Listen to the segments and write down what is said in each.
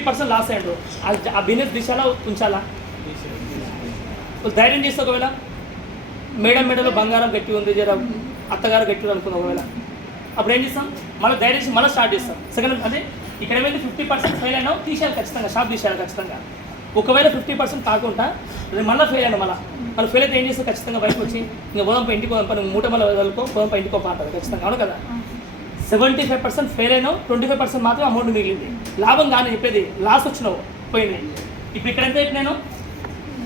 50% loss అయ్యాడు, ఆ business దిశాలో ఉంచాలా? ధైర్యం చేస్తే ఒకవేళ మేడం మెడలో బంగారం గట్టి ఉంది, జర అత్తగారు గట్టి అనుకుంది ఒకవేళ, అప్పుడు ఏం చేస్తాం? మళ్ళీ ధైర్యం చేసి మళ్ళీ స్టార్ట్ చేస్తాం. సెకండ్ అదే ఇక్కడ ఏమైతే 50% ఫెయిల్ అయినావు తీసేయాలి ఖచ్చితంగా, షాప్ తీసేయాలి ఖచ్చితంగా. ఒకవేళ 50% కాకుండా మళ్ళీ ఫెయిల్ అయినా మళ్ళీ ఫెయిల్ అయితే ఏం చేస్తే ఖచ్చితంగా బయటకు వచ్చి ఇంకా పోదాంపై ఇంటికి పోదాంపై మూట మళ్ళీ వదలుకో పోదాంపై ఇంటికి అంటారు ఖచ్చితంగా, అవును కదా? 75% ఫెయిల్ అయినావు, 25% మాత్రం అమౌంట్ మిగిలింది. లాభం కానీ చెప్పేది, లాస్ వచ్చినావు పోయింది. ఇప్పుడు ఇక్కడ ఎంత చెప్పినాను?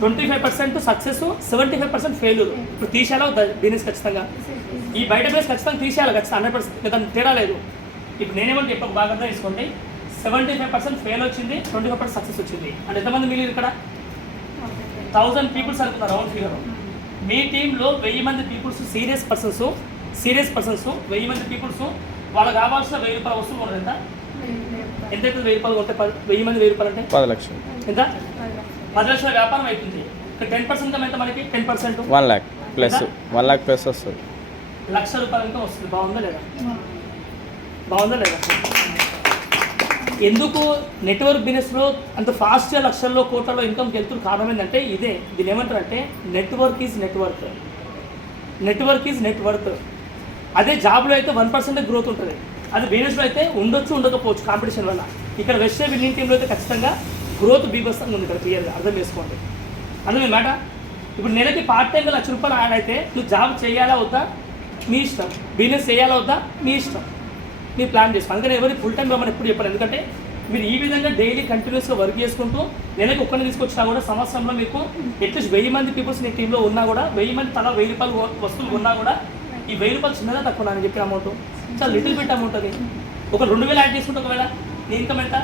25% సక్సెస్, 75% ఫెయిల్యూర్. ఇప్పుడు తీసేయాలో బిజినెస్ ఖచ్చితంగా, ఈ బయట బిజినెస్ ఖచ్చితంగా తీసేయాలి ఖచ్చితంగా 100%, దానికి తేడా లేదు. ఇప్పుడు నేనేమని చెప్పక బాగా అర్థం తీసుకోండి, 75% ఫెయిల్ వచ్చింది, 25% సక్సెస్ వచ్చింది. అంటే ఎంతమంది మిగిలిరు ఇక్కడ? 1000 పీపుల్స్ అనుకున్నారు రౌండ్ ఫిగర్. మీ టీంలో 1000 మంది పీపుల్స్ సీరియస్ పర్సన్స్ 1000 మంది పీపుల్స్ వాళ్ళకి కావాల్సిన 1000 రూపాయల వస్తువులు కొనరు. ఎంత అవుతుంది? 1000 రూపాయలు కొంటే 1000 మంది 1000 రూపాయలు అంటే 10 లక్షలు. ఎంత? 10 లక్షల వ్యాపారం అవుతుంది. ఇక్కడ 10% ఎంత మనకి? 10% 1 lakh ప్లస్ 1 lakh ప్లస్ వస్తుంది. ₹1,00,000 ఇంకా వస్తుంది. బాగుందా లేదా? బాగుందా లేదా? ఎందుకు నెట్వర్క్ బిజినెస్లో అంత ఫాస్ట్గా లక్షల్లో కోట్లలో ఇన్కమ్కి వెళ్తున్న కారణం ఏంటంటే ఇదే. దీన్ని ఏమంటారంటే నెట్వర్క్ ఈజ్ నెట్వర్క్. అదే జాబ్లో అయితే 1% గ్రోత్ ఉంటుంది, అది బిజినెస్లో అయితే ఉండొచ్చు ఉండకపోవచ్చు కాంపిటీషన్ వల్ల. ఇక్కడ వెస్టే విన్నింగ్ టీంలో అయితే ఖచ్చితంగా గ్రోత్ బీభత్సంగా ఉంది ఇక్కడ, క్లియర్గా అర్థం చేసుకోండి. అర్థమే మాట. ఇప్పుడు నెలకి పార్ట్ టైంగా ₹1,00,000 యాడ్ అయితే నువ్వు జాబ్ చేయాలా వద్దా మీ ఇష్టం, బిజినెస్ చేయాలా వద్దా మీ ఇష్టం, మీరు ప్లాన్ చేసుకోండి. అందుకని ఎవరికి ఫుల్ టైం రమ్మని ఎప్పుడు చెప్పారు, ఎందుకంటే మీరు ఈ విధంగా డైలీ కంటిన్యూస్గా వర్క్ చేసుకుంటూ నెలకు ఒక్కరిని తీసుకొచ్చినా కూడా సంవత్సరంలో మీకు అట్లీస్ట్ 1000 మంది పీపుల్స్ నీ టీంలో ఉన్నా కూడా 1000 మంది తలా ₹1000 వస్తువులు ఉన్నా కూడా ఈ ₹1000 చిన్నదా తక్కువ నేను చెప్పిన అమౌంట్ చాలా లిటిల్ బిట్ అమౌంట్. అది ఒక 2000 యాడ్ చేసుకుంటే ఒకవేళ నీ ఇన్కమ్ ఎంత?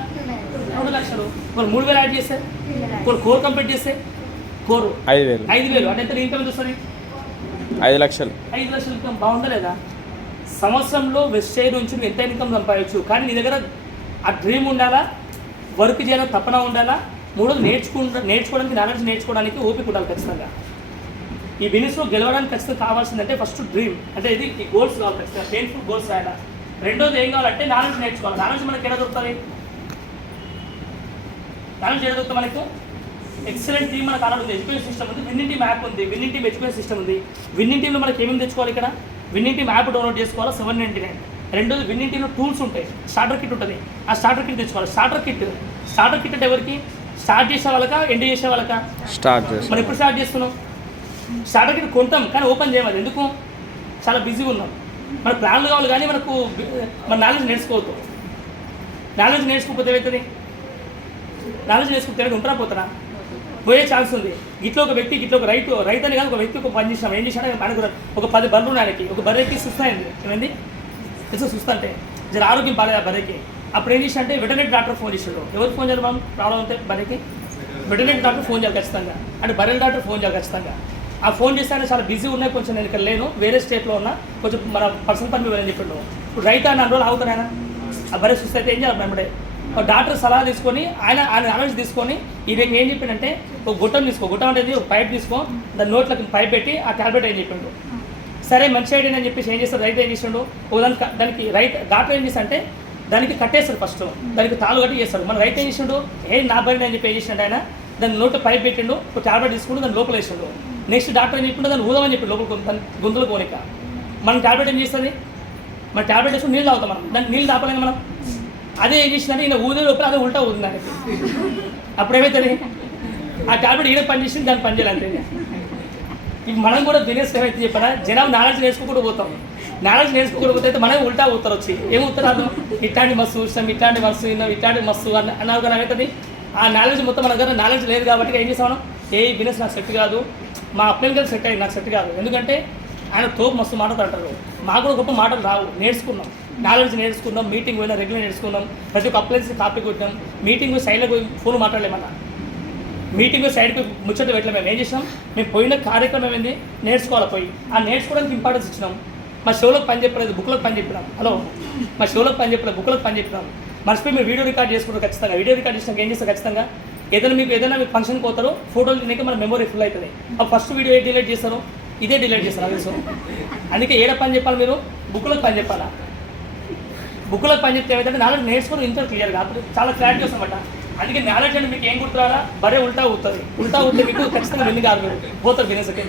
2 లక్షలు. ఒక 3000 యాడ్ చేస్తే, ఒక కోర్ కంప్లీట్ చేస్తే, కోర్ 5000 అంటే ఎంత ఇన్కమ్ ఎంత వస్తుంది? 5 లక్షలు. 5 లక్షల ఇన్కమ్. బాగుందా లేదా? సంవత్సరంలో వెస్టే నుంచి నువ్వు ఎంత ఇన్కమ్ సంపాదించు, కానీ నీ దగ్గర ఆ డ్రీమ్ ఉండాలా, వర్క్ చేయాలని తపన ఉండాలా, మూడోది నేర్చుకోవడానికి నాలెడ్జ్ నేర్చుకోవడానికి ఓపిక ఉండాలి ఖచ్చితంగా. ఈ బిజినెస్లో గెలవడానికి ఖచ్చితంగా కావాల్సిందంటే ఫస్ట్ డ్రీమ్, అంటే ఇది ఈ గోల్స్ కావాలి ఖచ్చితంగా, పెయిన్ఫుల్ గోల్స్ రాయాలి. రెండోది ఏం కావాలంటే నాలెడ్జ్ నేర్చుకోవాలి. నాలెడ్జ్ మనకి ఎలా దొరుకుతుంది? నాలెడ్జ్ ఎలా దొరుకుతుంది మనకు? ఎక్సలెంట్ టీమ్ మనకు ఆల్రెడీ ఉంది, ఎడ్యుకేషన్ సిస్టమ్ ఉంది, విన్నింగ్ టీమ్ యాప్ ఉంది, విన్నింగ్ టీమ్ ఎడ్యుకేషన్ సిస్టమ్ ఉంది. విన్నింగ్ టీంలో మనకి ఏమేమి తెచ్చుకోవాలి? ఇక్కడ విన్నింగ్ టీమ్ యాప్ డౌన్లోడ్ చేసుకోవాలి, 799. రెండోది విన్నింగ్ టీంలో టూల్స్ ఉంటాయి, స్టార్టర్ కిట్ ఉంటుంది, ఆ స్టార్టర్ కిట్ తెచ్చుకోవాలి. స్టార్టర్ కిట్ అంటే ఎవరికి? స్టార్ట్ చేసే వాళ్ళకా ఎండ్ చేసే వాళ్ళకా? మనం ఎప్పుడు స్టార్ట్ చేస్తున్నాం? స్టార్టర్ కిట్ కొంటాం కానీ ఓపెన్ చేయమని, ఎందుకు? చాలా బిజీగా ఉన్నాం. మన ప్లాన్లు కావాలి కానీ మనకు మన నాలెడ్జ్ నేర్చుకోవద్దు. నాలెడ్జ్ నేర్చుకోకపోతే ఏమవుతుంది? నాలెడ్జ్ నేర్చుకుంటే ఉంటారా పోతారా? పోయే ఛాన్స్ ఉంది. ఇట్లా ఒక వ్యక్తి, ఇట్లా ఒక రైతు అని కాదు, ఒక వ్యక్తి ఒక పని చేసినాం, ఏం చేసినా మనకు ఒక 10 బర్రెలు ఉన్నాయకి, ఒక బర్రెకి సుస్థ అయింది. ఏమైంది? సుస్థ అంటే జర ఆరోగ్యం బాగాలేదు ఆ బర్రెకి. అప్పుడు ఏం చేసినా అంటే వెటర్నరీ డాక్టర్ ఫోన్ చేసాడు. ఎవరు ఫోన్ చేయాలి? మనం ప్రాబ్లం ఉంటే బర్రెకి వెటర్నరీ డాక్టర్ ఫోన్ చేయాలి ఖచ్చితంగా, అంటే బర్రెల డాక్టర్ ఫోన్ చేయాలి ఖచ్చితంగా. ఆ ఫోన్ చేస్తే చాలా బిజీ ఉన్నాయి, కొంచెం నేను ఇక్కడ లేను, వేరే స్టేట్లో ఉన్నా, కొంచెం మన పర్సనల్ పని వెళ్ళని చెప్పాడు. ఇప్పుడు రైతు అని 2 రోజులు ఆగుతారు ఆయన, ఆ బర్రె సుస్థ అయితే ఏం చేయాలి? వెంబడే డాక్టర్ సలహా తీసుకొని ఆయన నాలెడ్జ్ తీసుకొని ఈయనకి ఏం చెప్పిండంటే ఒక గుట్టం తీసుకో, గుట్టం అనేది ఒక పైప్ తీసుకో, దాని నోట్లకి పైప్ పెట్టి ఆ ట్యాబ్లెట్ ఏం చెప్పిండు. సరే మంచి ఐడియా అని చెప్పేసి ఏం చేస్తాడు రైతు? ఏం చేసిండు? దానికి డాక్టర్ ఏం చేస్తా అంటే దానికి కట్టేస్తాడు, ఫస్ట్ దానికి తాళ్ళు కట్టి చేస్తాడు. మన రైతు ఏం చేసిండు? నా బరి అని చెప్పి ఏం చేసిండు ఆయన? దాని నోట్లో పైప్ పెట్టిండు, ఒక ట్యాబ్లెట్ తీసుకుంటూ దాని లోపల వేసిండు. నెక్స్ట్ డాక్టర్ ఏం చెప్పిండు? దాన్ని ఊదమని చెప్పి లోపల దాని గొంతులో కోనిక. మనం ట్యాబ్లెట్ ఏం చేస్తుంది? మన ట్యాబ్లెట్ వేసుకుని నీళ్ళు తాగుతాం, మనం దాన్ని నీళ్ళు తాపలేము మనం. అదే ఏం చేసిందంటే ఈయన ఊదే లోపల అదే ఉల్టా ఊదింది ఆయనకి. అప్పుడు ఏమవుతుంది? ఆ ట్యాబ్లెట్ ఈయన పని చేసింది, దాన్ని పని చేయాలి అంతే. ఇప్పుడు మనం కూడా బిజినెస్ ఏమైతే చెప్పారా, జనాలు నాలెడ్జ్ నేర్చుకోకుండా పోతాం. నాలెడ్జ్ నేర్చుకోకుండా పోతే అయితే మనమే ఉల్టా పోతారు వచ్చి. ఏమవుతారు? అర్థం ఇట్లాంటి మస్తు చూస్తాం, ఇట్లాంటి మస్తు విన్నాం, ఇట్లాంటి మస్తు అన్నారు కానీ అవుతుంది. ఆ నాలెడ్జ్ మొత్తం మన దగ్గర నాలెడ్జ్ లేదు కాబట్టి ఏం చేస్తాం మనం? ఏ బిజినెస్ నాకు సెట్ కాదు, మా అప్లైన్ గారు సెట్ అయ్యింది, నాకు సెట్ కాదు. ఎందుకంటే ఆయన తోపు మస్తు మాటలు అంటారు, మాకు కూడా గొప్ప మాటలు రావు. నేర్చుకున్నాం, నాలెడ్జ్ నేర్చుకున్నాం, మీటింగ్ పోయినా రెగ్యులర్ నేర్చుకున్నాం, ప్రతి ఒక్క అప్లయన్స్ కాపీ కొట్టాం, మీటింగ్ సైడ్లో ఫోన్ మాట్లాడలేమన్నా, మీటింగ్ సైడ్కి ముచ్చట పెట్టలే. మేము ఏం చేసినాం? మేము పోయిన కార్యక్రమం ఏంది? నేర్చుకోవాలి. పోయి ఆ నేర్చుకోవడానికి ఇంపార్టెన్స్ ఇచ్చినాం. మా షోలోకి పని చెప్పలేదు, బుక్లకు పని చెప్పినాం. హలో, మా షోలోకి పని చెప్పలేదు, బుక్లకు పని చెప్పినాం. మర్చిపోయి మీరు వీడియో రికార్డ్ చేసుకుంటారు ఖచ్చితంగా. వీడియో రికార్డ్ చేసినాక ఏం చేస్తారు? ఖచ్చితంగా ఏదైనా మీకు ఫంక్షన్కి పోతారో ఫోటోలు తినక మన మెమరీ ఫుల్ అవుతుంది. ఆ ఫస్ట్ వీడియో ఏ డిలీట్ చేస్తారో ఇదే డిలీట్ చేస్తారు. అదే సో అందుకే ఏడ పని చెప్పాలి? మీరు బుక్లకు పని చెప్పాలా? బుక్లకు పని చెప్తే ఏమైతే నాలెడ్జ్ నేర్చుకుని ఇంత క్లియర్గా చాలా క్లారిటీ వస్తుందన్నమాట. అందుకే నాలెడ్జ్ అంటే మీకు ఏం గుర్తురాలా, బరే ఉల్టా ఊతుంది. ఉల్టా ఊతే మీకు ఖచ్చితంగా వెళ్ళి కాదు, మీరు పోతారు బిజినెస్కి.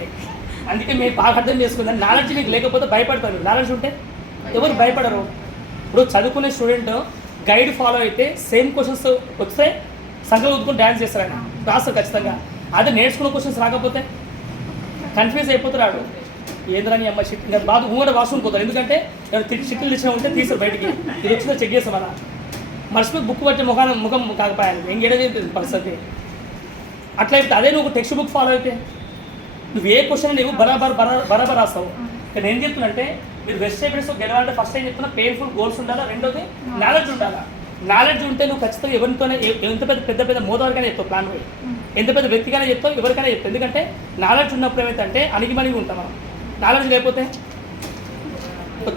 అందుకే మీరు బాగా అర్థం చేసుకుందాం. నాలెడ్జ్ మీకు లేకపోతే భయపడతారు. నాలెడ్జ్ ఉంటే ఎవరు భయపడరు. ఇప్పుడు చదువుకునే స్టూడెంట్ గైడ్ ఫాలో అయితే సేమ్ క్వశ్చన్స్ వస్తే సంఖ్యలో ఉద్దుకుని డ్యాన్స్ చేస్తారు, ఆయన రాస్తారు ఖచ్చితంగా. అదే నేర్చుకున్న క్వశ్చన్స్ రాకపోతే కన్ఫ్యూజ్ అయిపోతాడు. ఏంద్రని అమ్మ షిట్ ఇంకా బాధ ఊగడ వాష్రూమ్ పోతారు. ఎందుకంటే షిట్లు తెచ్చినా ఉంటే తీసారు బయటికి, ఇది వచ్చిందో చెక్ చేస్తాం అలా. మర్చిపోయి బుక్ పట్టి ముఖం కాకపోయాలి, ఎంగేడైతే పరిస్థితి. అట్లా అయితే అదే నువ్వు టెక్స్ట్ బుక్ ఫాలో అయితే నువ్వు ఏ క్వశ్చన్ నువ్వు బరాబర్ రాస్తావు. నేను ఏం చెప్తున్నంటే మీరు వెజిటేబుల్స్ గెలవాలంటే ఫస్ట్ ఏం చెప్తున్నా, పెయిన్ఫుల్ గోల్స్ ఉండాలా, రెండోది నాలెడ్జ్ ఉండాలా. నాలెడ్జ్ ఉంటే నువ్వు ఖచ్చితంగా ఎవరితోనే ఎంత పెద్ద మోదవరికైనా చెప్తావు, ప్లాన్ పోయి ఎంత పెద్ద వ్యక్తికైనా చెప్తావు, ఎవరికైనా చెప్తావు. ఎందుకంటే నాలెడ్జ్ ఉన్నప్పుడు ఏమైతే అణిగిమణిగి ఉంటాం మనం. నాలెడ్జ్ లేకపోతే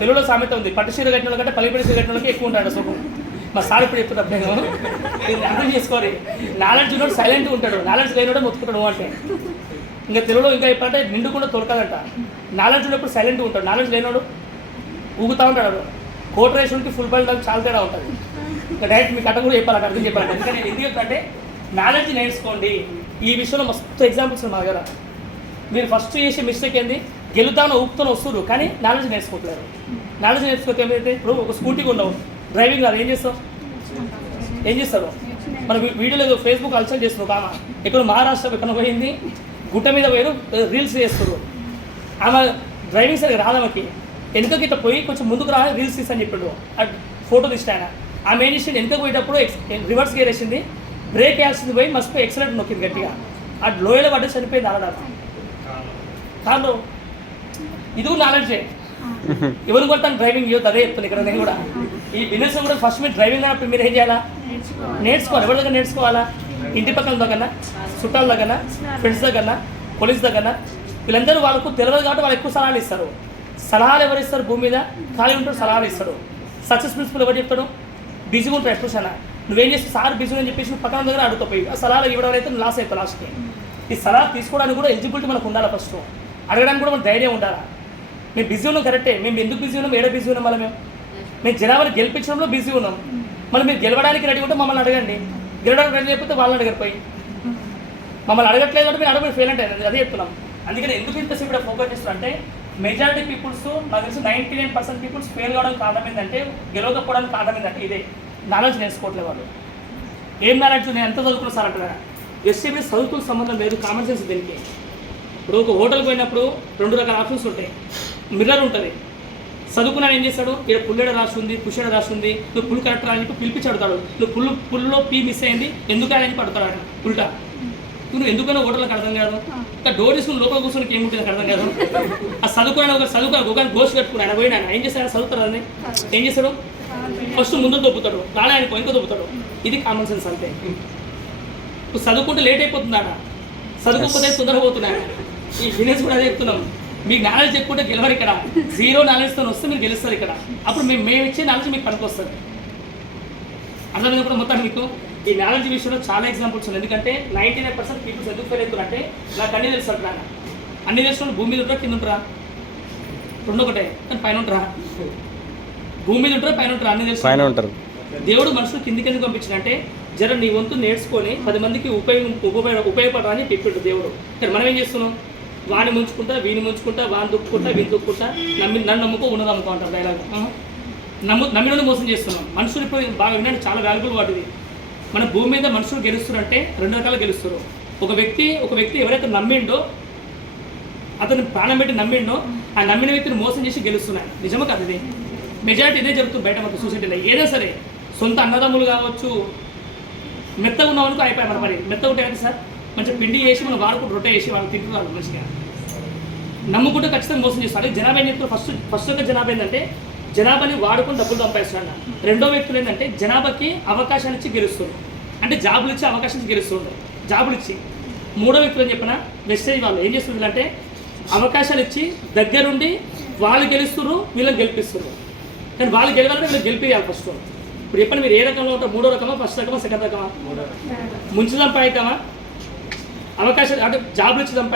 తెలుగులో సామెత ఉంది, పట్టు చీర కట్టిన వాళ్ళ కంటే పల్లిపడి చీర కట్టిన వాళ్ళకి ఎక్కువ ఉంటాడు సుఖం. మా సార్ ఇప్పుడు చెప్తున్నప్పుడు నేను అర్థం చేసుకోవాలి. నాలెడ్జ్ ఉన్నోడు సైలెంట్గా ఉంటాడు, నాలెడ్జ్ లేనివాడు మొత్తుకుంటాడు అంటే. ఇంకా తెలుగులో ఇంకా చెప్పాలంటే నిండుకుండా తొలకదంట. నాలెడ్జ్ ఉన్నప్పుడు సైలెంట్గా ఉంటాడు, నాలెడ్జ్ లేనివాడు ఊగుతూ ఉంటాడు. కోటరేషన్కి ఫుల్ బెల్ట్ చాలా తేడా ఉంటుంది. ఇంకా డైరెక్ట్ మీకు అట్ట కూడా చెప్పాలంటే అర్థం చెప్పాలంటే. ఎందుకంటే నేను ఎందుకు చెప్తానంటే నాలెడ్జ్ నేర్చుకోండి. ఈ విషయంలో మస్తు ఎగ్జాంపుల్స్ ఉన్నాయి మా దగ్గర. మీరు ఫస్ట్ చేసే మిస్టేక్ ఏంది, గెలుతానో ఊపుతానో వస్తున్నారు కానీ నాలెడ్జ్ నేర్చుకోవట్లేదు. నాలెడ్జ్ నేర్చుకోతే ఏమైతే ఇప్పుడు ఒక స్కూటీకి ఉండవు, డ్రైవింగ్ కాదు, ఏం చేస్తారు మన వీడియోలో ఏదో ఫేస్బుక్ అల్సల్ చేస్తున్నారు. కామా ఇక్కడ మహారాష్ట్ర ఎక్కడ పోయింది, గుట్ట మీద పోయారు, రీల్స్ చేస్తారు. ఆమె డ్రైవింగ్ సరిగ్గా రాదమ్మకి, వెనుకకి ఇట్లా పోయి కొంచెం ముందుకు రా రీల్స్ తీసి అని చెప్పాడు. ఫోటో తీస్తే ఆయన ఆమె ఏం చేసింది, వెనుక పోయేటప్పుడు రివర్స్ గేర్ వేసింది, బ్రేక్ వేయాల్సింది పోయి మర్చిపోయి ఎక్సలెంట్ నొక్కింది గట్టిగా. ఆ లోయలో పడ్డ చనిపోయింది ఆడదాకా కాదు. ఇది కూడా నాలెడ్జే. ఎవరు కొడతాను డ్రైవింగ్ ఇవ్వద్దు, అదే చెప్తాను ఇక్కడ నేను కూడా. ఈ బిజినెస్ కూడా ఫస్ట్ మీరు డ్రైవింగ్ అన్నప్పుడు మీరు ఏం చేయాలా, నేర్చుకోవాలి. ఎవరి దగ్గర నేర్చుకోవాలా, ఇంటి పక్కన దగ్గర, చుట్టాల దగ్గర, ఫ్రెండ్స్ దగ్గర, పోలీస్ దగ్గర. వీళ్ళందరూ వాళ్ళకు తెలియదు కాబట్టి వాళ్ళు ఎక్కువ సలహాలు ఇస్తారు. సలహాలు ఎవరు ఇస్తారు, భూమి మీద ఖాళీ ఉంటాడు సలహాలు ఇస్తాడు. సక్సెస్ ప్రిన్సిపల్ ఎవరు చెప్తాడు, బిజీగా ఉంటాడు ఎక్స్ప్రెషన్. నువ్వేం చేస్తావు, సార్ బిజీ అని చెప్పేసి పక్కన దగ్గర అడుగుతా పోయి ఆ సలహాలు ఇవ్వడం అయితే లాస్ అవుతావు లాస్ట్కి. ఈ సలహా తీసుకోవడానికి కూడా ఎలిజిబిలిటీ మనకు ఉండాలి. ఫస్ట్ అడగడానికి కూడా మనకు ధైర్యం ఉండాలి. మేము బిజీ ఉన్నాం కరెక్టే, మేము ఎందుకు బిజీ ఉన్నాం, ఏడ బిజీ ఉన్నాం, మేము జనాభాని గెలిపించడంలో బిజీ ఉన్నాం. మళ్ళీ మీరు గెలవడానికి రెడీ ఉంటే మమ్మల్ని అడగండి, గెలవడానికి రెడీ లేకపోతే వాళ్ళని అడగకపోయి. మమ్మల్ని అడగట్లేదు అంటే మీరు అడగబోయి ఫెయిల్ అంటే అదే చెప్తున్నాం. అందుకని ఎందుకు ఇంతసేపు ఇక్కడ ఫోకస్ చేస్తున్నారు అంటే మెజారిటీ పీపుల్స్, నాకు తెలిసి 99% పీపుల్స్ ఫెయిల్ కావడానికి కారణం ఏంటంటే, గెలవకపోవడానికి కారణం ఏంటంటే ఇదే, నాలెడ్జ్ నేర్చుకోవట్లేదు వాళ్ళు. ఏం నాలెడ్జ్, నేను ఎంత చదువుకున్నా సార్ అంటారా, ఎస్సీబీ చదువుతున్న సంబంధం లేదు, కామన్ సెన్స్ దీనికి. ఇప్పుడు ఒక హోటల్కి పోయినప్పుడు 2 రకాల ఆప్షన్స్ ఉంటాయి. మిర్రర్ ఉంటుంది, చదువుకున్నాను ఏం చేస్తాడు, ఇక్కడ పుల్లెడ రాసి ఉంది, పుషెడ రాసి ఉంది, నువ్వు పుల్ కరెక్ట్ అని చెప్పి పిలిపించి అడుగుతాడు. నువ్వు పుల్లో పీ మిస్ అయింది ఎందుకు అని చెప్పి అడుగుతాడు ఆయన ఉల్టా. నువ్వు ఎందుకైనా హోటల్కి అర్థం కాదు, ఇంకా డోర్ తీసుకుని లోపల కూర్చొని ఏముంటుంది అర్థం కాదు. ఆ చదువుకున్నాను ఒక గోష్ కట్టుకున్నాను, ఆయన పోయినా ఏం చేస్తాడు, చదువుతాడు అని ఏం చేస్తాడు, ఫస్ట్ ముందు దొబ్బుతాడు, రాలే ఆయనకు ఇంకో దొబ్బుతాడు. ఇది కామన్ సెన్స్ అంతే. ఇప్పుడు చదువుకుంటే లేట్ అయిపోతుంది అన్న, చదువుకోకపోతే తొందరగా పోతున్నాను. ఈ బిజినెస్ కూడా అదే చెప్తున్నాం. మీకు నాలెడ్జ్ చెప్పుకుంటే గెలవరు ఇక్కడ, 0 నాలెడ్జ్తో వస్తే మీరు గెలుస్తారు ఇక్కడ. అప్పుడు మేము ఇచ్చే నాలెడ్జ్ మీకు పనికి వస్తుంది. అర్థమైనప్పుడు మొత్తం మీకు ఈ నాలెడ్జ్ విషయంలో చాలా ఎగ్జాంపుల్స్ ఉన్నాయి. ఎందుకంటే 99% పీపుల్స్ ఎందుకు ఫెయిల్ అవుతున్నారంటే నాకు అన్నీ తెలుసు అంటున్నాను. అన్ని తెలిసిన భూమి మీద ఉంటారా, కింద ఉంటారా, 2 ఒకటే కానీ పైన ఉంటారా, భూమి మీద ఉంటారా పైన ఉంటారా, అన్ని తెలుసు పైన ఉంటారు. దేవుడు మనుషులు కిందికి ఎందుకు పంపించినంటే జర నీ వంతు నేర్చుకొని 10 మందికి ఉపయోగపడాలని చెప్పిండు దేవుడు. కానీ మనం ఏం చేస్తున్నాం, వాడిని ముంచుకుంటా, వీని ముంచుకుంటా, వాడిని దుక్కుంటా, వీని దుక్కుంటా, నన్ను నమ్ముకో ఉన్నది అమ్ముకో అంటారు డైలాగ్. నమ్మినోని మోసం చేస్తున్నాం. మనుషులు ఇప్పుడు బాగా వినండి, చాలా వాల్యుబుల్ వాటిది. మన భూమి మీద మనుషులు గెలుస్తారంటే 2 రకాలు గెలుస్తారు. ఒక వ్యక్తి ఎవరైతే నమ్మిండో, అతను ప్రాణం పెట్టి నమ్మిండో, ఆ నమ్మిన వ్యక్తిని మోసం చేసి గెలుస్తున్నాడు. నిజమా కాదు, ఇది మెజారిటీ ఇదే జరుగుతుంది బయట మనకు సొసైటీలో. ఏదైనా సరే సొంత అన్నదమ్ములు కావచ్చు, మెత్తగా ఉన్నవాళ్ళకు అయిపోయాయి మన పని. మెత్తగా ఉంటే కదా సార్, మంచిగా పిండి చేసి మనం వాడుకుంటూ రొట్టె చేసి వాళ్ళు తింటున్నారు మంచిగా. నమ్ముకుంటే ఖచ్చితంగా మోసం చేస్తారు. అదే జనాభా ఏం చెప్తారు, ఫస్ట్ యొక్క జనాభా ఏంటంటే జనాభాని వాడుకొని డబ్బులు సంపాదిస్తున్నాడు. రెండో వ్యక్తులు ఏంటంటే జనాభాకి అవకాశాలు ఇచ్చి గెలుస్తారు, అంటే జాబులు ఇచ్చి అవకాశం ఇచ్చి గెలుస్తుంటారు, జాబులు ఇచ్చి. మూడో వ్యక్తులు అని చెప్పిన వెస్టేజ్ వాళ్ళు ఏం చేస్తున్నారు అంటే అవకాశాలు ఇచ్చి దగ్గరుండి వాళ్ళు గెలుస్తున్నారు, వీళ్ళని గెలిపిస్తున్నారు. కానీ వాళ్ళు గెలవాలంటే వీళ్ళు గెలిపియాలి ఫస్ట్. ఇప్పుడు చెప్పండి, మీరు ఏ రకంలో ఉంటారు, 3వ రకమా, ఫస్ట్ రకమా, సెకండ్ రకమా, ముంచి సంపాదిద్దామా, అవకాశాలు అంటే జాబులు ఇచ్చి సంపాదిద్దామా,